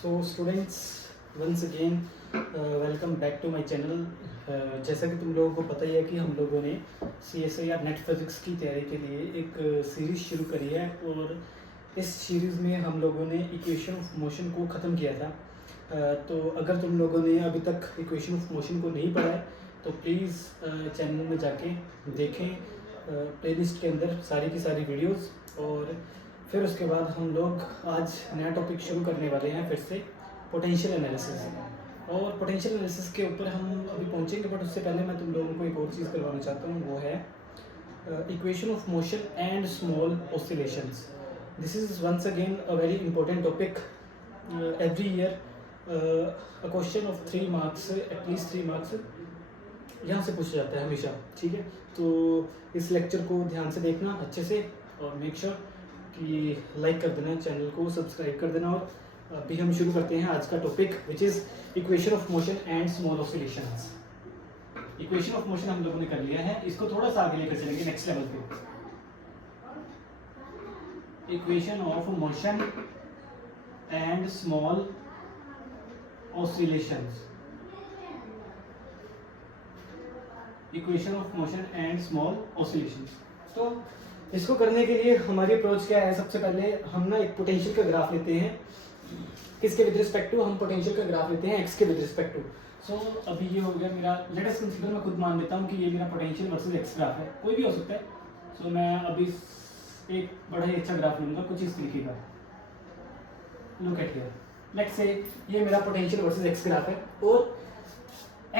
So students once again welcome back to my channel. जैसा कि तुम लोगों को पता ही है कि हम लोगों ने CSIR नेट फिजिक्स की तैयारी के लिए एक सीरीज़ शुरू करी है और इस सीरीज़ में हम लोगों ने इक्वेशन ऑफ मोशन को ख़त्म किया था। तो अगर तुम लोगों ने अभी तक इक्वेशन ऑफ मोशन को नहीं पढ़ा है तो प्लीज़ चैनल में जाके देखें प्लेलिस्ट के अंदर सारी की सारी वीडियोस। और फिर उसके बाद हम लोग आज नया टॉपिक शुरू करने वाले हैं फिर से पोटेंशियल एनालिसिस। और पोटेंशियल एनालिसिस के ऊपर हम अभी पहुंचेंगे, बट उससे पहले मैं तुम लोगों को एक और चीज़ करवाना चाहता हूँ, वो है equation of motion and small oscillations. This is once again a very important topic. Every year a question of 3 marks, at least 3 marks यहाँ से पूछा जाता है हमेशा। ठीक है, तो इस लेक्चर को ध्यान से देखना अच्छे से और मेक श्योर कि लाइक कर देना, चैनल को सब्सक्राइब कर देना। और अभी हम शुरू करते हैं आज का topic which is equation of motion and small oscillations. Equation of motion हम लोगों ने कर लिया है, इसको थोड़ा सा आगे लेकर चलेंगे नेक्स्ट लेवल पे। Equation of motion and small oscillations. Equation of motion and small oscillations. तो इसको करने के लिए हमारी अप्रोच क्या है? सबसे पहले हम ना एक पोटेंशियल का ग्राफ लेते हैं। किसके विद रिस्पेक्ट टू? हम पोटेंशियल का ग्राफ लेते हैं एक्स के विद रिस्पेक्ट टू। सो अभी ये हो गया मेरा, लेट अस कंसीडर, मैं खुद मान लेता हूँ कि ये मेरा पोटेंशियल वर्सेस एक्स ग्राफ है, कोई भी हो सकता है। सो मैं अभी एक बड़ा ही अच्छा ग्राफ लूंगा कुछ इस तरीके का। Look at here, let's say ये मेरा पोटेंशियल वर्सेस एक्स ग्राफ है और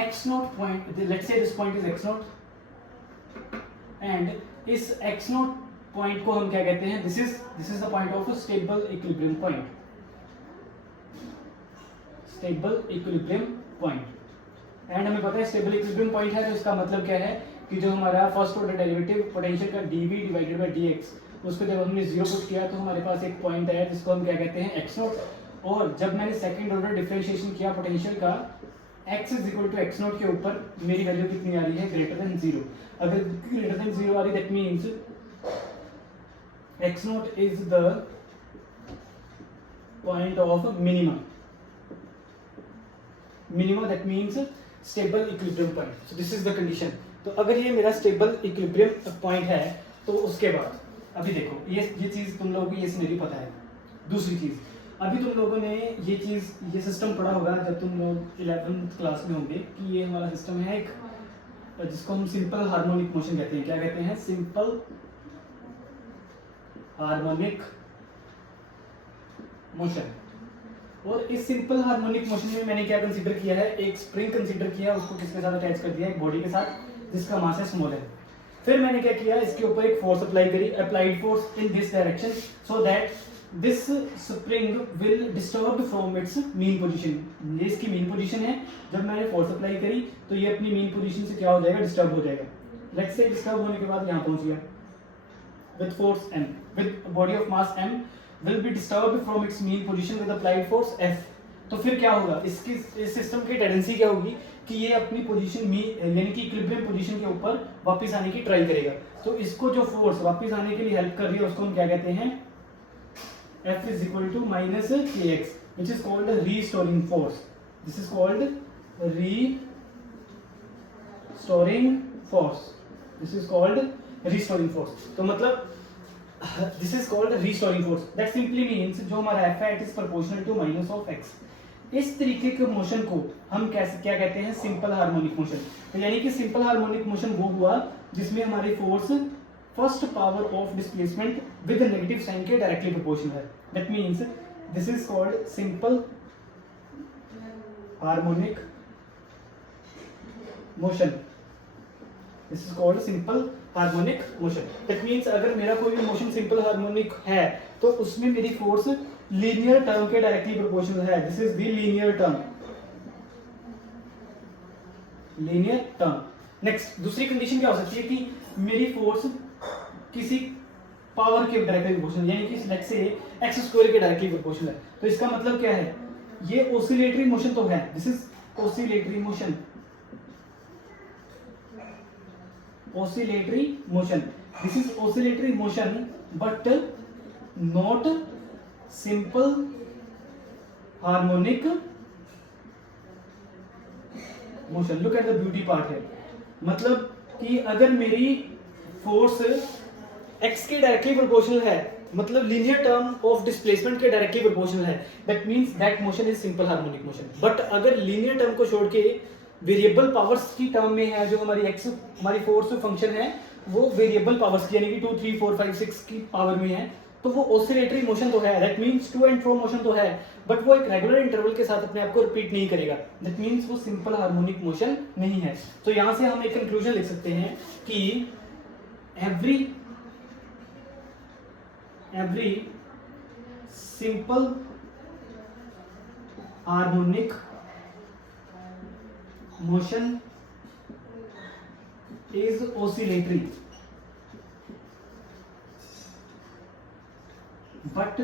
x not point, let's say this point is x not and इस एक्स नॉट पॉइंट को हम क्या कहते हैं? This is the point of stable equilibrium point. Stable equilibrium point. And हमें पता है स्टेबल इक्विलिब्रियम पॉइंट है, तो इसका मतलब क्या है कि जो हमारा फर्स्ट ऑर्डर डेरिवेटिव पोटेंशियल का dv डिवाइडेड बाय dx, उसको जब हमने 0 पुट किया तो हमारे पास एक पॉइंट आया जिसको हम क्या कहते हैं? x naught. और जब मैंने सेकंड ऑर्डर डिफरेंशिएशन किया पोटेंशियल का, x is equal to x naught के ऊपर मेरी वैल्यू कितनी आ रही है? Greater than 0। अगर ग्रेटर देन 0 आ रही that means x naught is the point of minimum. Minimum that means stable equilibrium point. So this is the condition. तो अगर ये मेरा स्टेबल इक्विलिब्रियम पॉइंट है तो उसके बाद अभी देखो ये चीज तुम लोगों को ये सिनेरियो पता है। दूसरी चीज, अभी तुम लोगों ने ये सिस्टम पढ़ा होगा जब तुम लोग 11th क्लास में होंगे कि ये हमारा सिस्टम है एक, जिसको हम सिंपल हार्मोनिक मोशन कहते हैं। क्या कहते हैं? Simple harmonic motion. और इस सिंपल हार्मोनिक मोशन में मैंने क्या कंसीडर किया है? एक स्प्रिंग कंसीडर किया, उसको किसके साथ अटैच कर दिया? एक बॉडी के साथ जिसका मास है स्मॉल है। फिर मैंने क्या किया? इसके ऊपर एक फोर्स अप्लाई करी, applied force in this direction so that this spring will disturb from its mean position. ये इसकी मीन पोजीशन है। जब मैंने फोर्स अप्लाई करी तो ये अपनी मीन पोजीशन से क्या हो जाएगा? डिस्टर्ब हो जाएगा। लेट्स से डिस्टर्ब होने के बाद यहाँ पहुंच गया with force m, with body of mass m will be disturbed from its mean position with applied force f। तो फिर क्या होगा? इसकी इस सिस्टम की टेंडेंसी क्या होगी कि ये अपनी पोजीशन यानी कि इक्विलिब्रियम पोजीशन के ऊपर वापस आने की ट्राई करेगा। तो इसको जो फोर्स वापस आने के लिए हेल्प कर रही है उसको हम क्या कहते हैं? F is equal to minus kx, which is called a restoring force. This is called restoring force. This is called restoring force. तो मतलब this is called restoring force. That simply means जो हमारा F है it is proportional to minus of x. इस तरीके के motion को हम कैसे क्या कहते हैं? Simple harmonic motion. तो यानी कि सिंपल हार्मोनिक मोशन वो हुआ जिसमें हमारी force first power of displacement with negative sign के डायरेक्टली प्रोपोर्शनल है। That means this is called simple harmonic motion. This is called simple harmonic motion. That means अगर मेरा कोई भी मोशन सिंपल हार्मोनिक है तो उसमें मेरी फोर्स लीनियर टर्म के डायरेक्टली प्रोपोर्शनल है। This is the linear term. Linear term. Next दूसरी कंडीशन क्या हो सकती है कि मेरी फोर्स किसी पावर के डायरेक्टली प्रोपोर्शनल, यानी कि लेट्स से x स्क्वायर के डायरेक्टली प्रोपोर्शनल है। तो इसका मतलब क्या है? ये ऑसिलेटरी मोशन तो है, this is oscillatory motion. oscillatory motion, this is oscillatory motion but not simple harmonic motion. Look at the beauty part है, मतलब कि अगर मेरी फोर्स एक्स के डायरेक्टली प्रोपोर्शनल है, मतलब लीनियर टर्म ऑफ डिस्प्लेसमेंट के डायरेक्टली प्रोपोर्शनल है, that means that motion is simple harmonic motion. But अगर लीनियर टर्म को छोड़ के वेरिएबल पावर्स की टर्म में है, जो हमारी एक्स हमारी फोर्स फंक्शन है वो वेरिएबल पावर्स की यानी कि 2 3 4 5 6 की पावर में है, तो वो ऑसिलेटरी मोशन तो है, that means to and fro motion तो है, बट वो एक रेगुलर इंटरवल के साथ अपने आप को रिपीट नहीं करेगा, दैट मींस वो सिंपल हार्मोनिक मोशन नहीं है। तो यहां से हम एक कंक्लूजन लिख सकते हैं कि every simple harmonic motion is oscillatory, but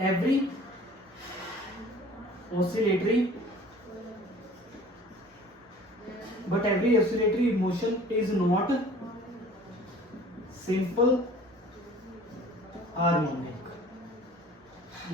every oscillatory motion is not simple harmonic.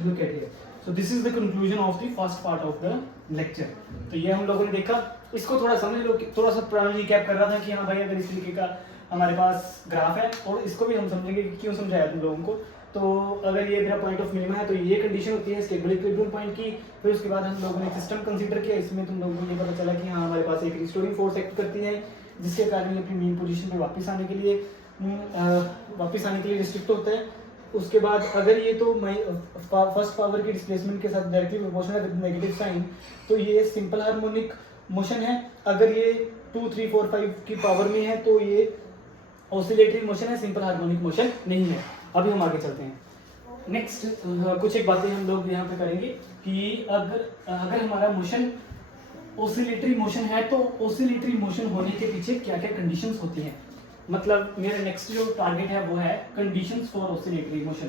Look at here. So this is the conclusion of the first part of the lecture. तो ये हम लोगों ने देखा, इसको थोड़ा समझ लो, थोड़ा सा पुराना रिकैप कर रहा था कि हाँ भाई अगर इस तरीके का हमारे पास ग्राफ है, और इसको भी हम समझेंगे कि क्यों समझाया तुम लोगों को। तो अगर ये मेरा पॉइंट ऑफ मिनिमा है तो ये कंडीशन होती है स्टेबल इक्विलिब्रियम पॉइंट की। फिर उसके बाद हम लोगों ने सिस्टम कंसीडर किया, इसमें तुम लोगों को ये पता चला कि हाँ हमारे पास एक रिस्टोरिंग फोर्स एक्ट करती है, जिसके कारण ये अपनी मेन पोजीशन पे वापस आने के लिए रिस्ट्रिक्ट होता है। उसके बाद अगर ये तो फर्स्ट पावर की डिस्प्लेसमेंट के साथ डायरेक्टली प्रोपोर्शनल है विद नेगेटिव साइन, तो ये सिंपल हार्मोनिक मोशन है। अगर ये 2 3 4 5 की पावर में है तो ये ऑसिलेटरी मोशन है, सिंपल हार्मोनिक मोशन नहीं है। अभी हम आगे चलते हैं। नेक्स्ट कुछ एक बातें हम लोग यहाँ पे करेंगे कि अगर हमारा मोशन ऑसिलेटरी मोशन है तो ऑसिलेटरी मोशन होने के पीछे क्या क्या कंडीशंस होती हैं। मतलब मेरा नेक्स्ट जो टारगेट है वो है conditions for oscillatory motion.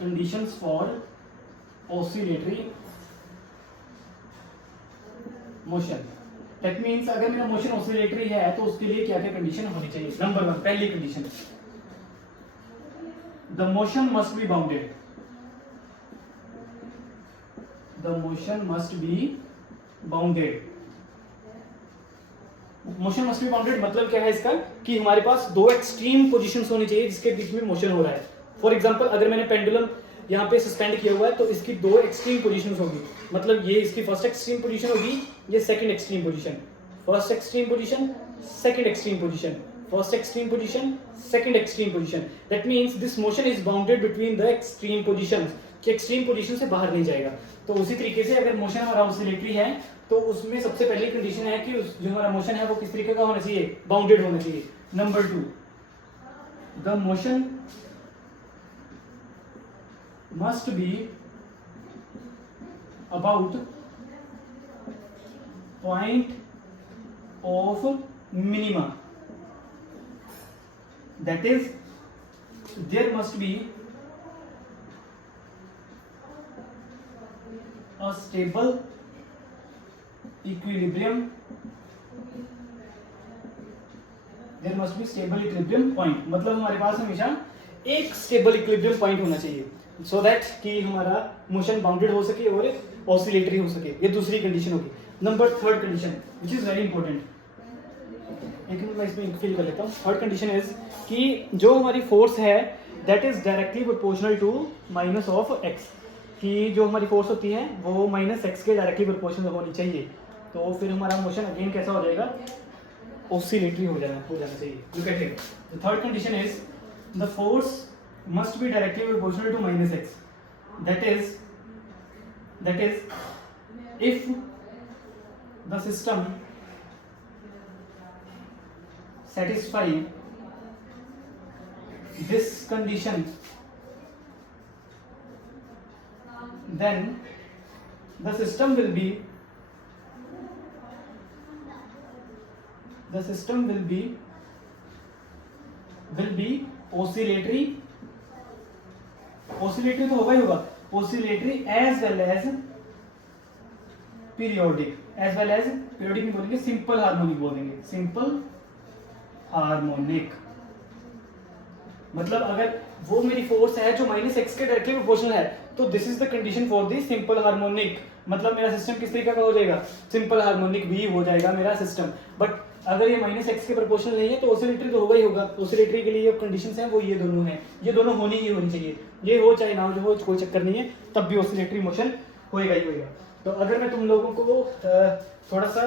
Conditions for oscillatory motion, that means अगर मेरा मोशन ऑसिलेटरी है तो उसके लिए क्या क्या कंडीशन होनी चाहिए। नंबर 1, पहली condition, the motion must be bounded. The motion must be bounded. Motion must be bounded मतलब क्या है इसका, कि हमारे पास दो एक्सट्रीम पोजीशंस होनी चाहिए जिसके बीच में मोशन हो रहा है। फॉर एग्जांपल अगर मैंने पेंडुलम यहाँ पे सस्पेंड किया हुआ है तो इसकी दो एक्सट्रीम पोजीशंस होगी, मतलब ये इसकी फर्स्ट एक्सट्रीम पोजीशन होगी, ये second extreme position, first extreme position, second extreme position, first extreme position, second extreme position. That means this motion is bounded between the extreme positions, कि एक्सट्रीम पोजीशन से बाहर नहीं जाएगा। तो उसी तरीके से अगर मोशन हमारा ऑसिलेटरी है तो उसमें सबसे पहली कंडीशन है कि जो हमारा मोशन है वो किस तरीके का होना चाहिए, बाउंडेड होना चाहिए। Number 2, the motion must be about point of minima, that is there must be a stable equilibrium, there must be stable equilibrium point, मतलब हमारे पास हमेशा एक स्टेबल इक्विलिब्रियम पॉइंट होना चाहिए सो दैट कि हमारा मोशन बाउंडेड हो सके और ऑसिलेटरी हो सके। ये दूसरी कंडीशन होगी। Number 3 condition which is very important, एक मिनट मैं इसमें फिल कर लेता हूँ। थर्ड कंडीशन इज कि जो हमारी फोर्स है that is directly proportional to minus of x, कि जो हमारी फोर्स होती है वो माइनस एक्स के डायरेक्टली प्रोपोर्शनल होनी चाहिए। तो फिर हमारा मोशन अगेन कैसा हो जाएगा, ऑसिलेटरी हो जाना चाहिए। Look at it, the third condition is the force must be directly proportional to minus x, that is if the system satisfy this condition then the system will be oscillatory तो होगा ही होगा, oscillatory as well as periodic नहीं बोलेंगे, simple harmonic बोलेंगे, simple harmonic. मतलब अगर वो मेरी फोर्स है जो -x के डायरेक्टली प्रोपोर्शनल है, तो this is the condition for the simple harmonic. मतलब मेरा सिस्टम किस तरीके का हो जाएगा, सिंपल हार्मोनिक भी हो जाएगा मेरा सिस्टम। बट अगर ये -x के प्रोपोर्शनल नहीं है तो ऑसिलेटरी तो होगा ही होगा। ऑसिलेटरी के लिए जो कंडीशंस हैं वो ये दोनों हैं, ये दोनों होनी ही होनी चाहिए, ये हो चाहे ना हो कोई चक्कर नहीं है, तब भी ऑसिलेटरी मोशन होएगा ही होएगा। तो अगर मैं तुम लोगों को थोड़ा सा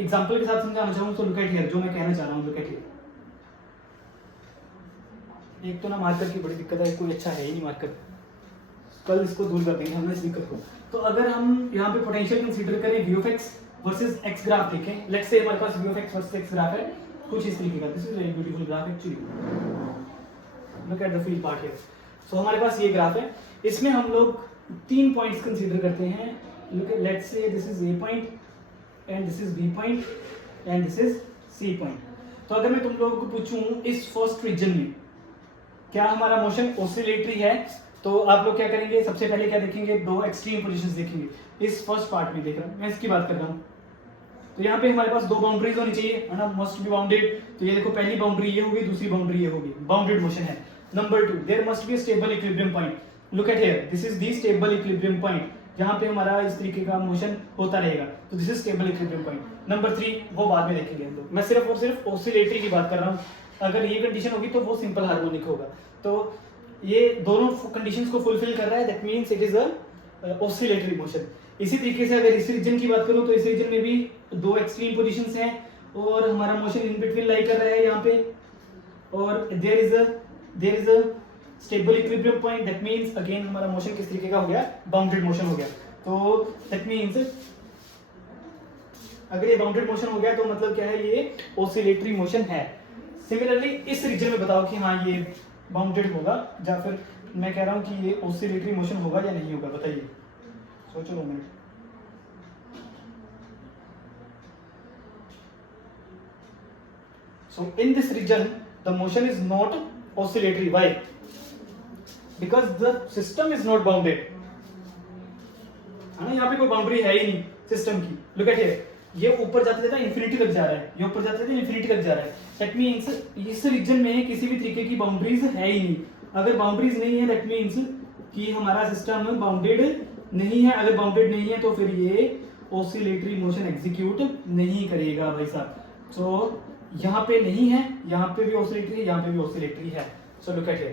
एग्जांपल के साथ समझाना चाहूँ तो लुक एट हियर, जो मैं कहना चाह रहा हूँ लुक एट हियर। एक तो ना मार्कर की बड़ी दिक्कत है, कोई अच्छा है ही नहीं मार्कर, कल इसको दूर कर देंगे हमने इस दिक्कत को। तो अगर हम यहाँ पे पोटेंशियल कंसीडर करें v of x versus x graph देखें, लेट्स से हमारे पास v of x versus x graph है कुछ इस तरीके का, this is very beautiful graph actually, look at the field part here. So हमारे पास ये ग्राफ है, इसमें हम लोग 3 पॉइंट्स कंसीडर करते हैं। Look at, let's say this is a point and this is b point and this is c point. तो अगर मैं तुम लोगों को पूछूं इस फर्स्ट रीजन में क्या हमारा मोशन ऑसिलेटरी है, तो आप लोग क्या करेंगे, सबसे पहले क्या देखेंगे, दो एक्सट्रीम पोजीशंस देखेंगे। इस फर्स्ट पार्ट में देख रहा हूं मैं, इसकी बात कर रहा हूं। तो यहाँ पे हमारे पास दो बाउंड्रीज होनी चाहिए, है ना, मस्ट बी बाउंडेड। तो ये देखो पहली बाउंड्री ये होगी, दूसरी बाउंड्री ये होगी, बाउंडेड मोशन है। Number 2, there must be stable equilibrium point. Look at here, this is the stable equilibrium point, जहां पे हमारा इस तरीके का मोशन होता रहेगा, तो this is stable equilibrium point. Number 3 वो बाद में देखेंगे हम लोग, मैं सिर्फ और सिर्फ ऑसिलेटरी की बात कर रहा हूँ। अगर ये कंडीशन होगी तो वो सिंपल हार्मोनिक होगा। तो ये दोनों कंडीशंस को फुलफिल कर रहा है, that means it is a oscillatory motion. इसी तरीके से अगर इस रीजन की बात करूं तो इस रीजन में भी दो एक्सट्रीम पोजीशंस हैं और हमारा मोशन इन बिटवीन लाई कर रहा है यहाँ पे, और there is a stable equilibrium point, that means again हमारा मोशन किस तरीके का हो गया, बाउंडेड मोशन हो गया। तो दैट मींस अगर ये बाउंडेड मोशन हो गया तो मतलब क्या है, ये ऑसिलेटरी मोशन है। सिमिलरली इस रीजन में बताओ कि हाँ ये बाउंडेड होगा, या फिर मैं कह रहा हूँ कि ये ऑसिलेटरी मोशन होगा या नहीं होगा, बताइए, सोचो 2 minute. So in this region the motion is not oscillatory. Why? Because the system is not bounded. है ना, यहाँ पे कोई बाउंड्री है ही नहीं सिस्टम की। Look at here, ये ऊपर जाते जाते इंफिनिटी तक जा रहा है, ये ऊपर जाते जाते इंफिनिटी तक जा रहा है। That means इस रीजन में किसी भी तरीके की बाउंड्रीज है ही नहीं। अगर बाउंड्रीज नहीं है that means कि हमारा सिस्टम बाउंडेड नहीं है। अगर बाउंडेड नहीं है तो फिर ये ऑसिलेटरी मोशन एग्जीक्यूट नहीं करेगा भाई साहब। सो यहाँ पे नहीं है, यहाँ पे भी ऑसिलेटरी है, यहाँ पे भी ऑसिलेटरी है। So look at here,